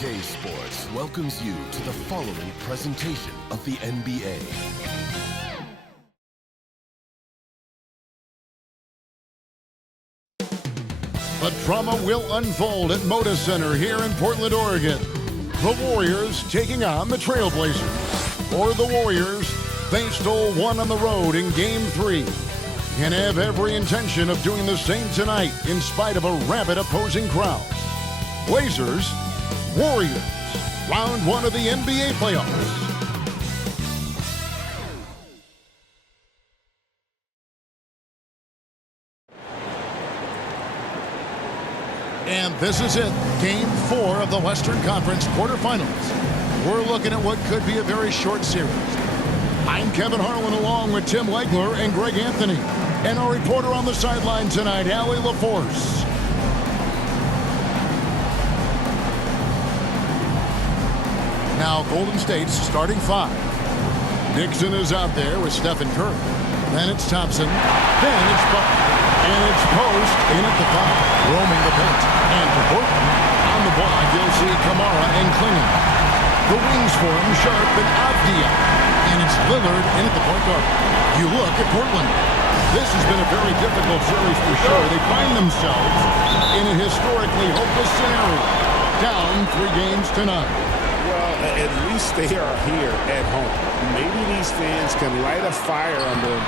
2K Sports welcomes you to the following presentation of the NBA. The drama will unfold at Moda Center here in Portland, Oregon. The Warriors taking on the TRAILBLAZERS. For the Warriors, they stole one on the road in Game 3 and have every intention of doing the same tonight in spite of a rabid opposing crowd. Blazers, Warriors, round one of the NBA playoffs. And this is it, Game 4 of the Western Conference quarterfinals. We're looking at what could be a very short series. I'm Kevin Harlan along with Tim Legler and Greg Anthony. And our reporter on the sideline tonight, Allie LaForce. Now Golden State's starting five. Dixon is out there with Stephen Curry. Then it's Thompson. Then it's Butler. And it's Post in at the five, roaming the paint. And to Portland, on the block, you'll see Kamara and Klingon. The wings for him, Sharp and Avdia. And it's Lillard in at the point guard. You look at Portland. This has been a very difficult series for sure. They find themselves in a historically hopeless scenario. Down 3 games to none. Well, at least they are here at home. Maybe these fans can light a fire under them,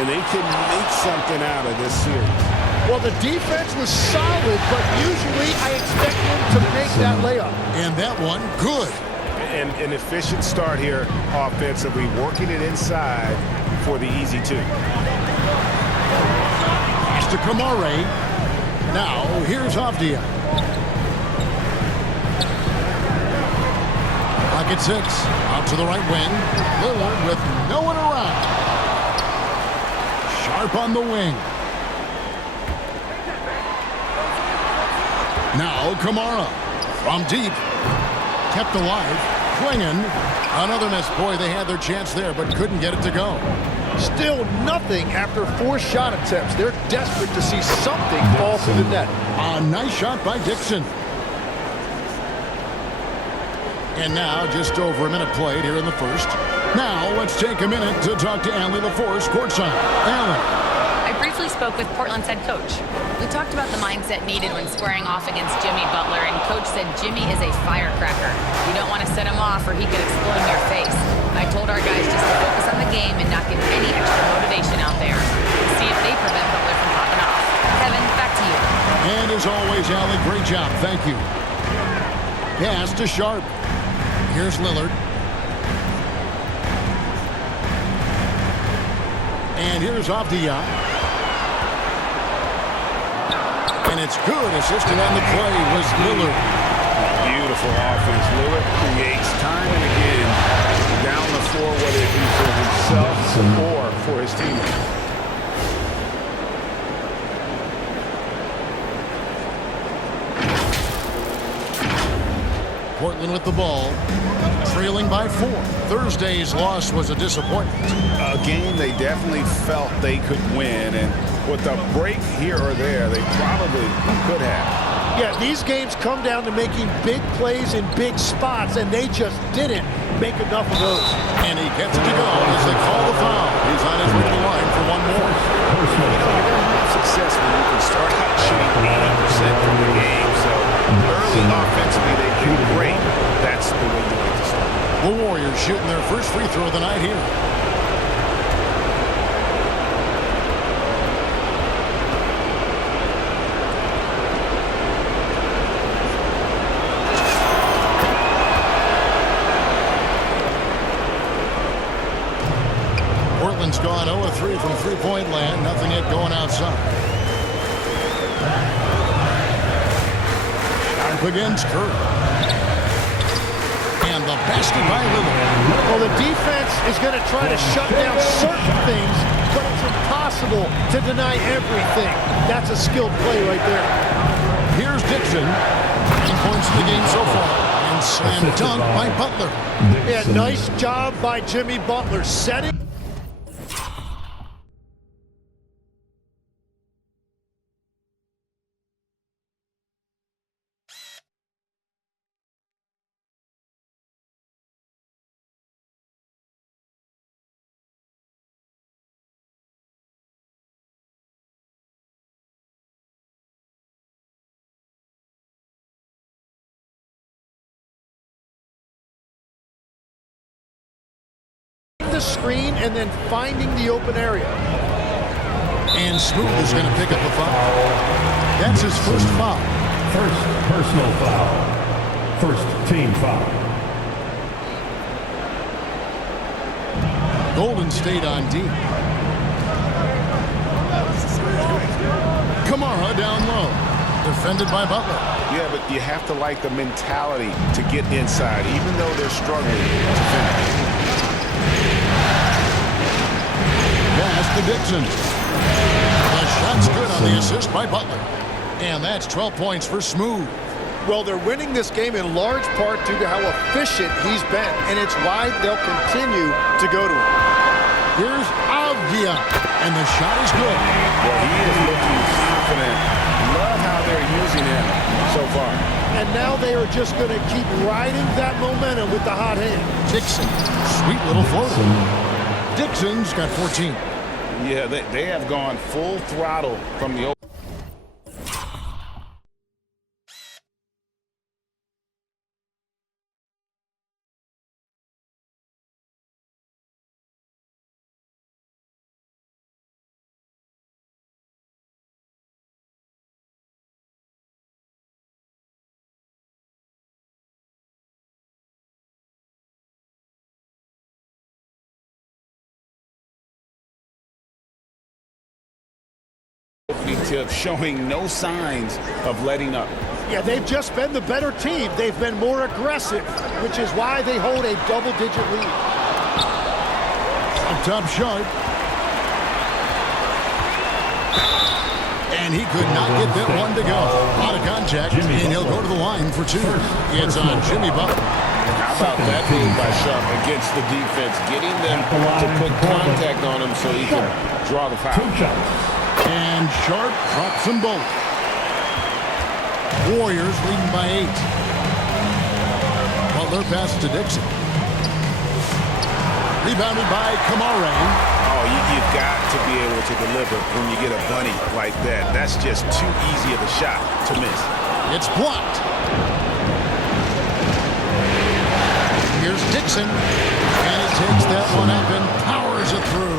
and they can make something out of this series. Well, the defense was solid, but usually I expect them to make that layup. And that one, good. And an efficient start here offensively, working it inside for the easy two. Pass to Kamara. Now, here's Avdia. Pocket 6, out to the right wing. Lillard with no one around. Sharp on the wing. Now Kamara from deep. Kept alive. Klingon. Another miss. Boy, they had their chance there, but couldn't get it to go. Still nothing after 4 shot attempts. They're desperate to see something fall through the net. A nice shot by Dixon. And now, just over a minute played here in the first. Now, let's take a minute to talk to Allie LaForce, courtside. Allie. I briefly spoke with Portland's head coach. We talked about the mindset needed when squaring off against Jimmy Butler, and coach said Jimmy is a firecracker. You don't want to set him off or he could explode in your face. I told our guys just to focus on the game and not give any extra motivation out there. See if they prevent Butler from popping off. Kevin, back to you. And as always, Allie, great job. Thank you. Pass to Sharp. Here's Lillard. And here's Avdia. And it's good. Assisting on the play was Lillard. Beautiful offense. Lillard creates time and again down the floor, whether it be for himself or for his teammates. Portland with the ball, trailing by 4. Thursday's loss was a disappointment. A game they definitely felt they could win, and with a break here or there, they probably could have. Yeah, these games come down to making big plays in big spots, and they just didn't make enough of those. And he gets it to go as they call the foul. He's on his rookie line for one more. You know, you're going to have success when you can start out shooting 80% from the game. So early offensively, they've been great. That's the way you like to start. The Warriors shooting their first free throw of the night here. Portland's gone 0 of 3 from three-point land. Nothing yet going outside. Sharp against Curry. And the basket by Lillard. Well, the defense is going to try to shut down certain things, but it's impossible to deny everything. That's a skilled play right there. Here's Dixon. 9 points in the game so far. And slam dunk by Butler. Yeah, nice job by Jimmy Butler setting. screen and then finding the open area. And Smooth is going to pick up a foul. That's his first foul. First personal foul. First team foul. Golden State on D. Kamara down low. Defended by Butler. Yeah, but you have to like the mentality to get inside, even though they're struggling to finish. Pass to Dixon. The shot's good on the assist by Butler. And that's 12 points for Smooth. Well, they're winning this game in large part due to how efficient he's been, and it's why they'll continue to go to him. Here's Avdia, and the shot is good. Well, he is looking confident. Love how they're using him so far. And now they are just going to keep riding that momentum with the hot hand. Dixon, sweet little floater. Dixon's got 14. Yeah, they have gone full throttle from the open. Tip showing no signs of letting up. Yeah, they've just been the better team. They've been more aggressive, which is why they hold a double-digit lead. Up top Sharp. And he could not get that one to go. Out of contact, and he'll go to the line for two. It's on Jimmy Butler. How about that move by Sharp against the defense, getting them to put contact on him so he can draw the foul. And Sharp drops them both. Warriors leading by 8. Butler passes to Dixon. Rebounded by Kamara. Oh, you've got to be able to deliver when you get a bunny like that. That's just too easy of a shot to miss. It's blocked. Here's Dixon. And he takes that one up and powers it through.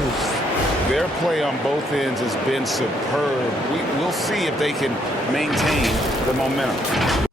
Their play on both ends has been superb. We'll see if they can maintain the momentum.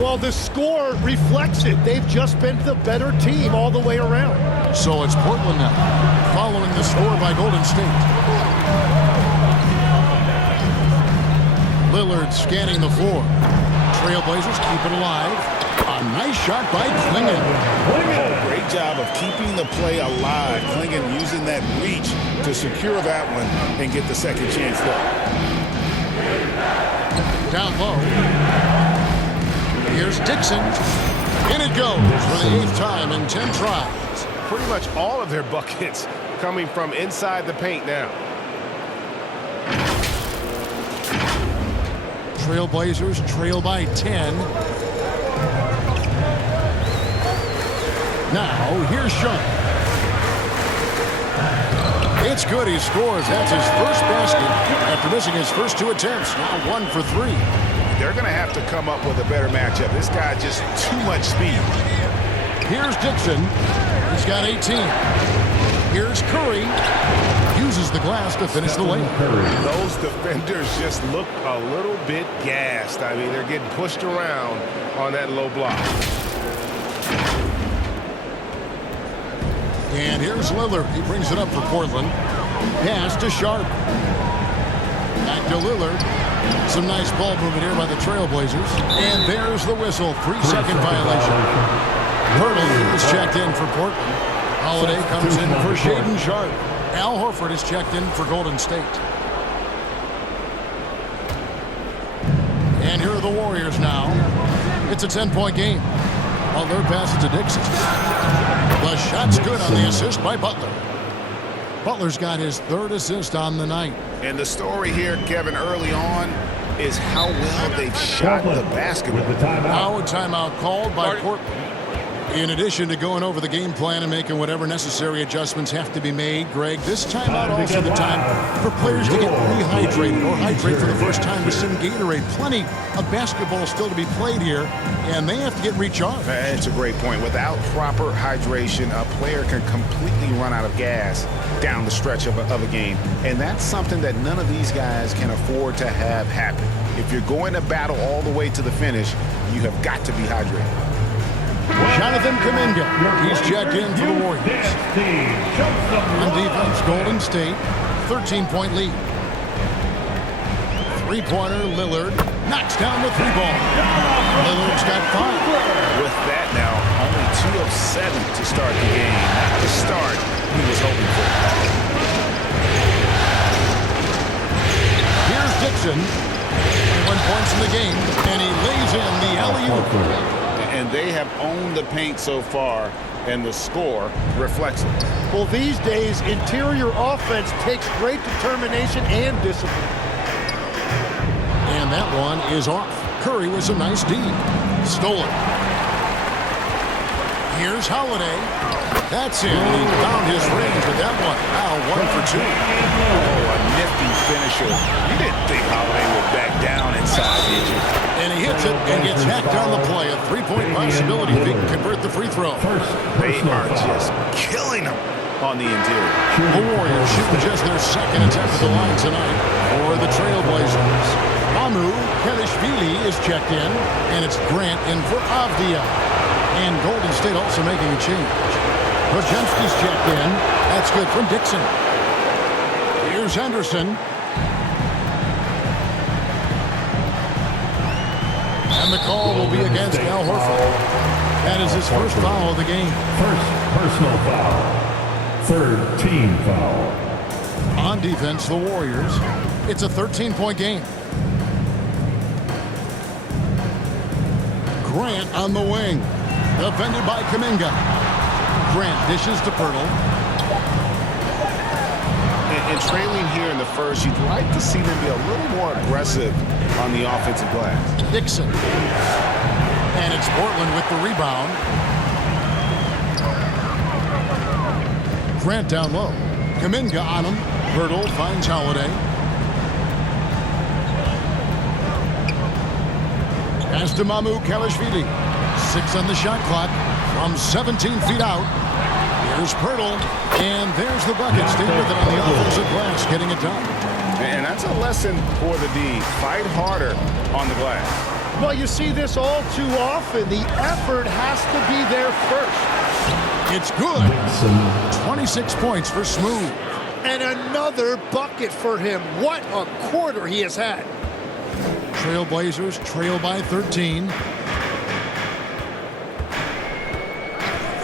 Well, the score reflects it. They've just been the better team all the way around. So it's Portland now, following the score by Golden State. Lillard scanning the floor. Trailblazers keep it alive. A nice shot by Klingon. Oh, great job of keeping the play alive. Klingon using that reach to secure that one and get the second chance there. Down low. Here's Dixon. In it goes for the 8th time in 10 tries. Pretty much all of their buckets coming from inside the paint now. Trailblazers trail by 10. Now, here's Sharp. It's good. He scores. That's his first basket after missing his first 2 attempts. Now 1 for 3. They're going to have to come up with a better matchup. This guy just too much speed. Here's Dixon. He's got 18. Here's Curry. Uses the glass to finish the lane. Those defenders just look a little bit gassed. I mean, they're getting pushed around on that low block. And here's Lillard. He brings it up for Portland. Pass to Sharp. Back to Lillard. Some nice ball movement here by the Trailblazers. And there's the whistle. 3-second violation. Hurdle is checked in for Portland. Holiday comes in for Shaedon Sharp. Al Horford is checked in for Golden State. Here are the Warriors now. It's a 10-point game. Butler passes to Dixon. The shot's good on the assist by Butler. Butler's got his 3rd assist on the night. And the story here, Kevin, early on is how well they've shot the basketball. Now a timeout called by Portland. In addition to going over the game plan and making whatever necessary adjustments have to be made, Greg, this timeout also the time for players to get rehydrated or hydrate for the first time with some Gatorade. Plenty of basketball still to be played here, and they have to get recharged. That's a great point. Without proper hydration, a player can completely run out of gas down the stretch of a game, and that's something that none of these guys can afford to have happen. If you're going to battle all the way to the finish, you have got to be hydrated. Jonathan Kuminga, he's checked in for the Warriors. On defense, Golden State, 13-point lead. Three-pointer, Lillard knocks down the 3-ball. Lillard's got 5. With that now, only 2 of 7 to start the game. Not the start he was hoping for. Here's Dixon. 1 points in the game, and he lays in the alley-oop. And they have owned the paint so far, and the score reflects it. Well, these days, interior offense takes great determination and discipline. And that one is off. Curry with some nice D. Stolen. Here's Holiday. That's it. He found his range with that one. Now 1 for 2. Oh, a nifty finisher. You didn't think Holiday would back down inside, did you? And he hits it and gets hacked on the play. A 3-point possibility if he can convert the free throw. They are just killing them on the interior. The Warriors shooting just their 2nd attempt at the line tonight for the Trailblazers. Mamu Kelishvili is checked in, and it's Grant in for Avdia. And Golden State also making a change. Podziemski's checked in. That's good from Dixon. Here's Henderson. And the call will be against Al Horford. That is his first foul of the game. First personal foul. 3rd team foul. On defense, the Warriors. It's a 13-point game. Grant on the wing. Defended by Kuminga. Grant dishes to Pirtle. And trailing here in the first, you'd like to see them be a little more aggressive on the offensive glass. Dixon. And it's Portland with the rebound. Grant down low. Kuminga on him. Pirtle finds Holiday. Pass to Mamu Kelishvili. 6 on the shot clock from 17 feet out. Here's Pirtle, and there's the bucket. Stay with it on the offensive glass, getting it done. And that's a lesson for the D. Fight harder on the glass. Well, you see this all too often. The effort has to be there first. It's good. 26 points for Smooth. And another bucket for him. What a quarter he has had. Trailblazers trail by 13.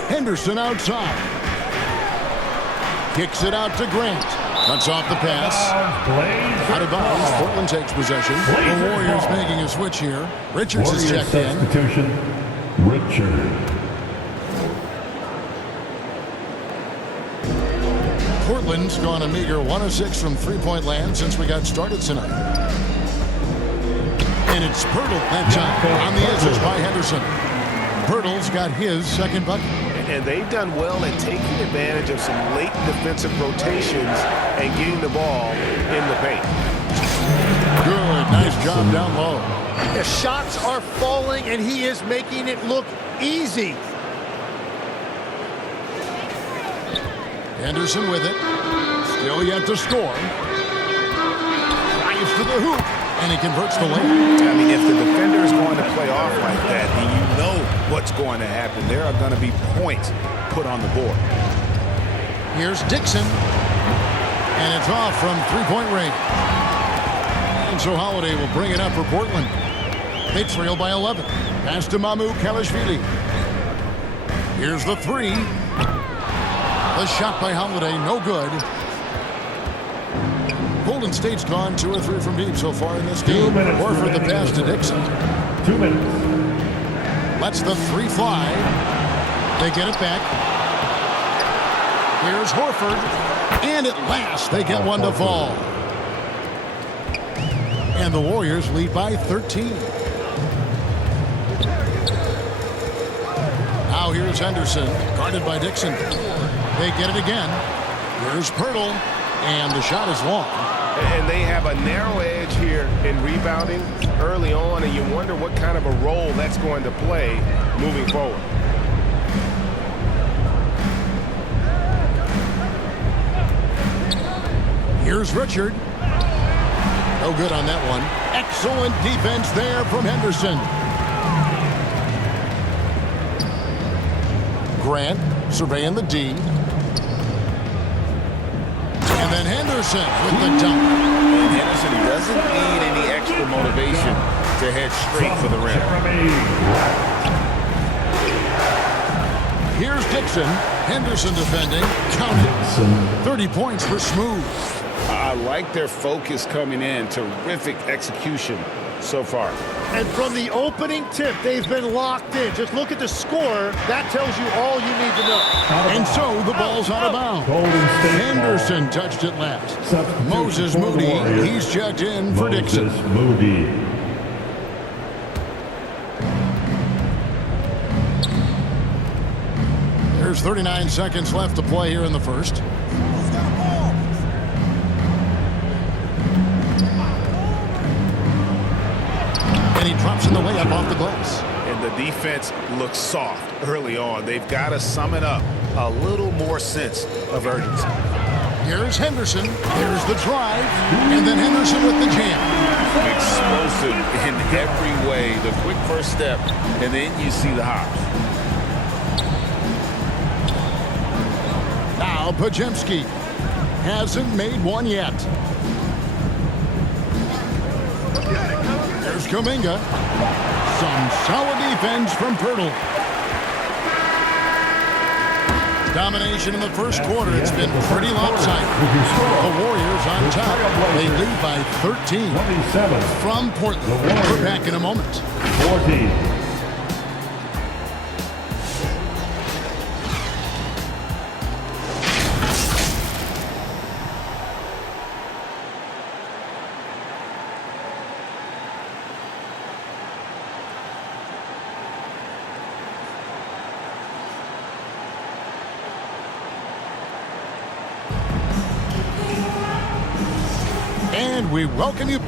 Henderson outside. Kicks it out to Grant. Cuts off the pass. Out of bounds. Portland takes possession. The Warriors making a switch here. Richards is checked in. Substitution. Richard. Portland's gone a meager 1 of 6 from three-point land since we got started tonight. And it's Pirtle that time on the assist by Henderson. Pirtle's got his 2nd bucket. And they've done well at taking advantage of some late defensive rotations and getting the ball in the paint. Good, nice job down low. The shots are falling, and he is making it look easy. Henderson with it. Still yet to score. Drives to the hoop, and he converts the layup. I mean, if the defender is going to play off like that, then you know what's going to happen. There are going to be points put on the board. Here's Dixon. And it's off from three-point range. And so Holiday will bring it up for Portland. They trail by 11. Pass to Mamu Kelishvili. Here's the 3. The shot by Holiday, no good. Golden State's gone 2 or 3 from deep so far in this game. 2 minutes Horford the pass to Dixon. 2 minutes. Lets the 3 fly. They get it back. Here's Horford. And at last, they get one to fall. And the Warriors lead by 13. Now here's Henderson, guarded by Dixon. They get it again. Here's Pirtle, and the shot is long. And they have a narrow edge here in rebounding early on, and you wonder what kind of a role that's going to play moving forward. Here's Richard. No good on that one. Excellent defense there from Henderson. Grant surveying the D. And then Henderson with the dunk. And Henderson doesn't need any extra motivation to head straight for the rim. Here's Dixon. Henderson defending. Counted. 30 points for Smooth. I like their focus coming in. Terrific execution so far. And from the opening tip, they've been locked in. Just look at the score. That tells you all you need to know. And so the ball's out of bounds. Henderson touched it last. Moses Moody, he's checked in for Dixon. Moody. There's 39 seconds left to play here in the first. And he drops in the layup off the glass. And the defense looks soft early on. They've got to sum it up. A little more sense of urgency. Here's Henderson. There's the drive. And then Henderson with the jam. Explosive in every way. The quick first step, and then you see the hop. Now Pajemski hasn't made one yet. There's Kuminga. Some solid defense from Pirtle. Domination in the first quarter. It's been pretty lopsided. The Warriors on top. They lead by 13 27. from Portland. We're back in a moment. 14. And we welcome you.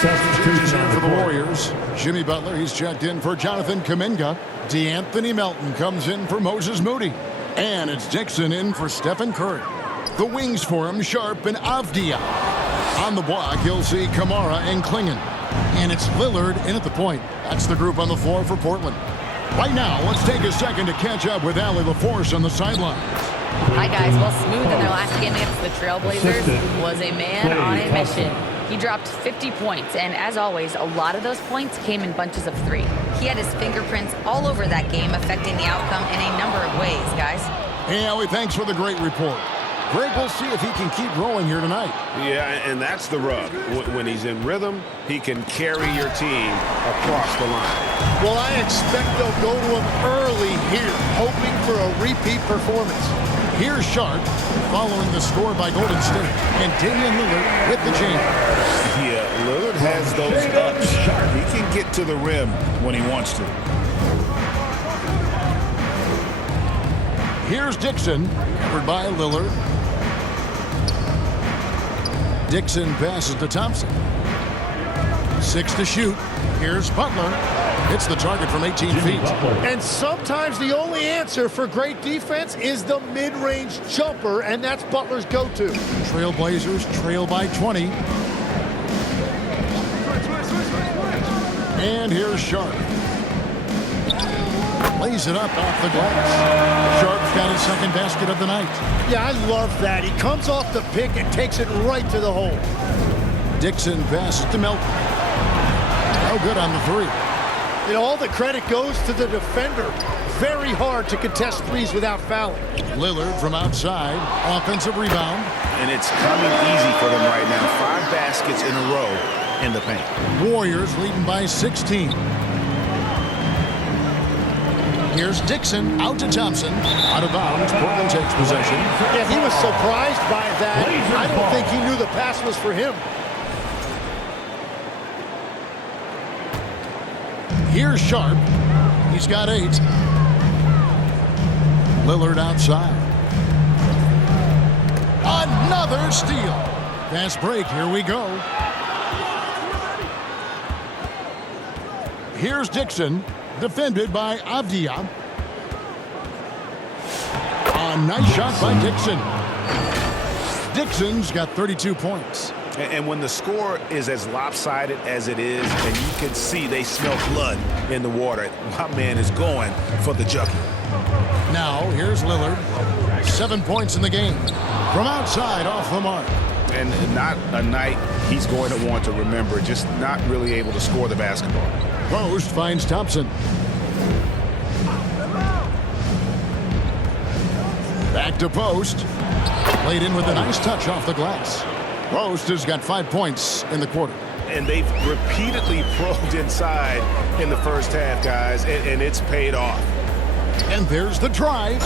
Substitution For the Warriors, Jimmy Butler, he's checked in for Jonathan Kuminga. DeAnthony Melton comes in for Moses Moody. And it's Dixon in for Stephen Curry. The wings for him, Sharp and Avdia. On the block, you'll see Kamara and Klingon. And it's Lillard in at the point. That's the group on the floor for Portland. Right now, let's take a second to catch up with Allie LaForce on the sidelines. Hi, guys. Well, Smooth in their last game against the Trailblazers was a man on a mission. He dropped 50 points, and as always, a lot of those points came in bunches of 3. He had his fingerprints all over that game, affecting the outcome in a number of ways, guys. Hey, Allie, thanks for the great report. Greg, we'll see if he can keep rolling here tonight. Yeah, and that's the rub. When he's in rhythm, he can carry your team across the line. Well, I expect they'll go to him early here, hoping for a repeat performance. Here's Sharp, following the score by Golden State, and Damian Lillard with the jam. Yeah, Lillard has those ups. He can get to the rim when he wants to. Here's Dixon, covered by Lillard. Dixon passes to Thompson. 6 to shoot. Here's Butler. Hits the target from 18 feet. And sometimes the only answer for great defense is the mid-range jumper, and that's Butler's go-to. Trailblazers trail by 20. And here's Sharp. Lays it up off the glass. Sharp's got his second basket of the night. Yeah, I love that. He comes off the pick and takes it right to the hole. Dixon passes to Melton. No good on the three. And all the credit goes to the defender. Very hard to contest threes without fouling. Lillard from outside. Offensive rebound. And it's coming easy for them right now. 5 baskets in a row in the paint. Warriors leading by 16. Here's Dixon out to Thompson. Out of bounds. Portland takes possession. Yeah, he was surprised by that. I don't think he knew the pass was for him. Here's Sharp. He's got 8. Lillard outside. Another steal. Fast break. Here we go. Here's Dixon. Defended by Avdia. A nice shot by Dixon. Dixon's got 32 points. And when the score is as lopsided as it is, and you can see they smell blood in the water, my man is going for the jugular. Now, here's Lillard. 7 points in the game. From outside, off the mark. And not a night he's going to want to remember, just not really able to score the basketball. Post finds Thompson. Back to Post. Played in with a nice touch off the glass. Post has got 5 points in the quarter. And they've repeatedly probed inside in the first half, guys, and it's paid off. And there's the drive.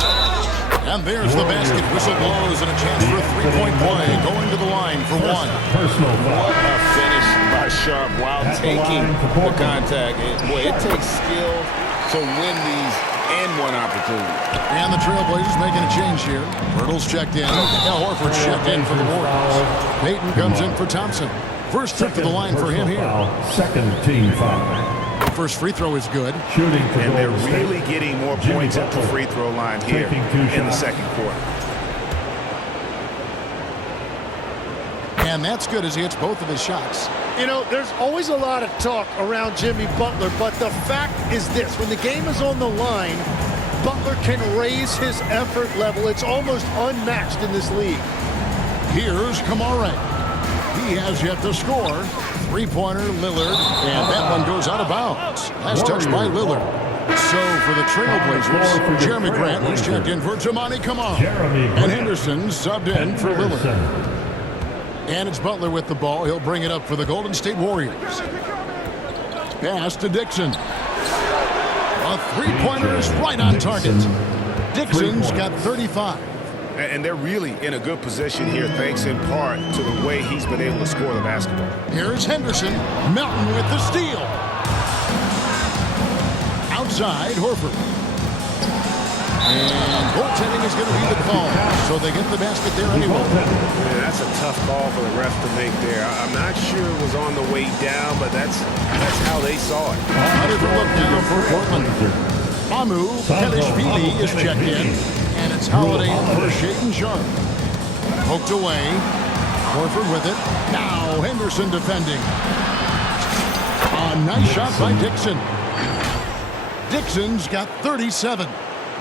And there's the basket. Whistle blows and a chance for a three-point play. Going to the line for one. Personal foul. What a finish by Sharp while taking the contact. Boy, it takes skill to win these and one opportunity. And the Trailblazers making a change here. Hurdle's checked in. Now Horford's checked in for the Warriors. Payton comes in for Thompson. First trip to the line for him here. Second team foul. First free throw is good. Shooting for And they're Golden State. really getting more points at the free throw line here in the second quarter. And that's good as he hits both of his shots. You know, there's always a lot of talk around Jimmy Butler, but the fact is this. When the game is on the line, Butler can raise his effort level. It's almost unmatched in this league. Here's Kamara. He has yet to score. Three-pointer, Lillard, and that one goes out of bounds. Last touch by Lillard. So for the Trailblazers, Jeremy Grant was checked in for Jamani Kamara. And Henderson subbed in for Lillard. And it's Butler with the ball. He'll bring it up for the Golden State Warriors. Pass to Dixon. A three-pointer is right on target. Dixon's got 35. And they're really in a good position here, thanks in part to the way he's been able to score the basketball. Here's Henderson. Melton with the steal. Outside, Horford. And goaltending is going to be the call. So they get the basket there anyway. Yeah, that's a tough call for the ref to make there. I'm not sure it was on the way down, but that's how they saw it. How does it look now for Portland? Mamu Kelishvili is checked in. And it's Holiday in for Shaden Sharp. Poked away. Horford with it. Now Henderson defending. A nice shot by Dixon. Dixon's got 37.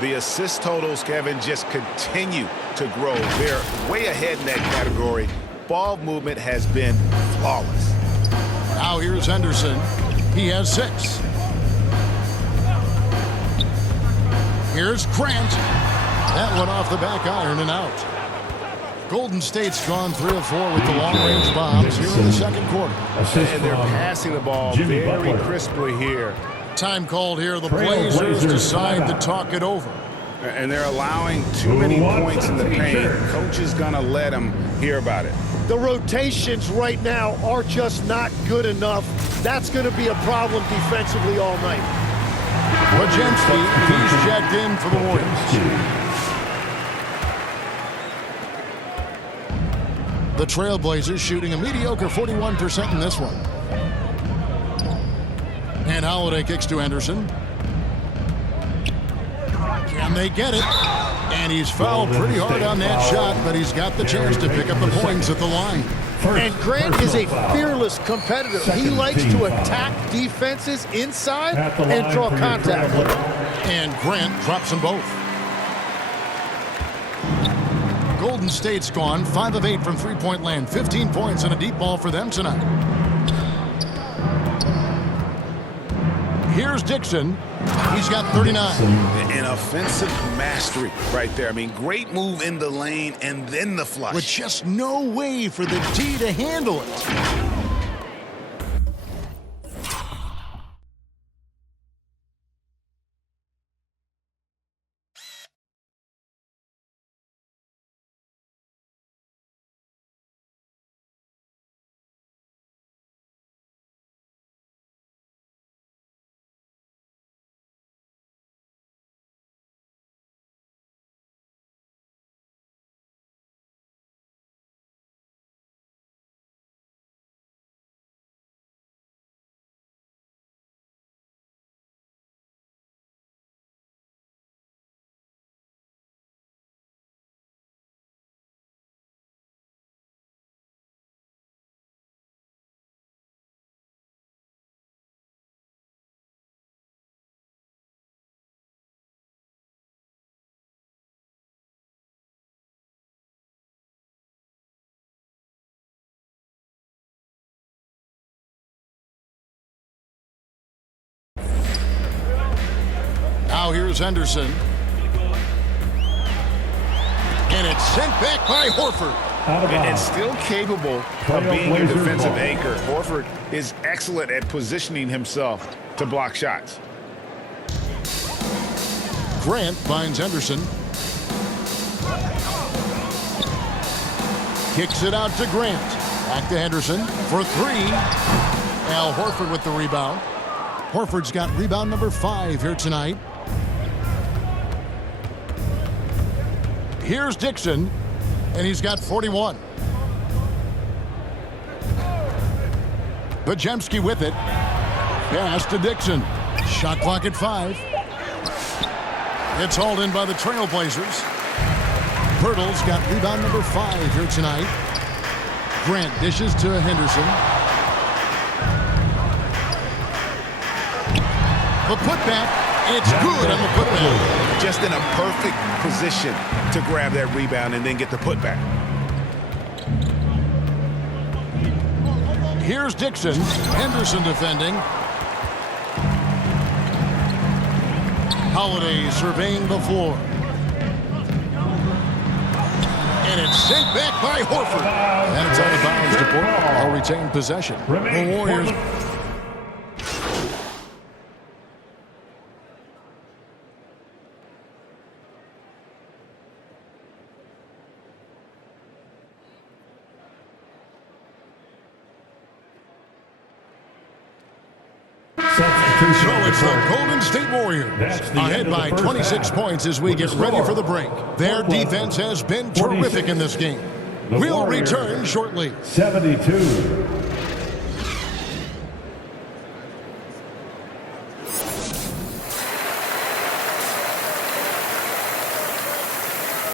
The assist totals, Kevin, just continue to grow. They're way ahead in that category. Ball movement has been flawless. Now here's Henderson. He has 6. Here's Grant. That one off the back iron and out. Golden State's gone 3 of 4 with the long-range bombs here in the second quarter. And they're passing the ball very crisply here. Time called here. The Blazers decide to talk it over. And they're allowing too many points in the paint. Coach is going to let them hear about it. The rotations right now are just not good enough. That's going to be a problem defensively all night. Wojcinski, he's checked in for the Warriors. The Trailblazers shooting a mediocre 41% in this one. And Holiday kicks to Henderson. Can they get it? And he's fouled pretty hard on that shot, but he's got the chance to pick up the points at the line. And Grant is a fearless competitor. He likes to attack defenses inside and draw contact with them. And Grant drops them both. Golden State's gone 5 of 8 from three-point land. 15 points and a deep ball for them tonight. Here's Dixon. He's got 39. An offensive mastery right there. I mean, great move in the lane and then the flush. With just no way for the D to handle it. Now here's Henderson. And it's sent back by Horford. And still capable of being your defensive anchor. Horford is excellent at positioning himself to block shots. Grant finds Henderson. Kicks it out to Grant. Back to Henderson for three. Al Horford with the rebound. Horford's got rebound number 5 here tonight. Here's Dixon, and he's got 41. Bajemski with it. Pass to Dixon. Shot clock at 5. It's hauled in by the Trailblazers. Pirtle's got rebound number 5 here tonight. Grant dishes to Henderson. The putback. It's good on the putback. Just in a perfect position to grab that rebound and then get the putback. Here's Dixon. Henderson defending. Holiday surveying the floor. And it's sent back by Horford. And it's out of bounds to Portland. They'll retain possession. The Warriors. So it's the Golden State Warriors ahead by 26 points as we get ready for the break. Their defense has been terrific in this game. We'll return shortly. 72.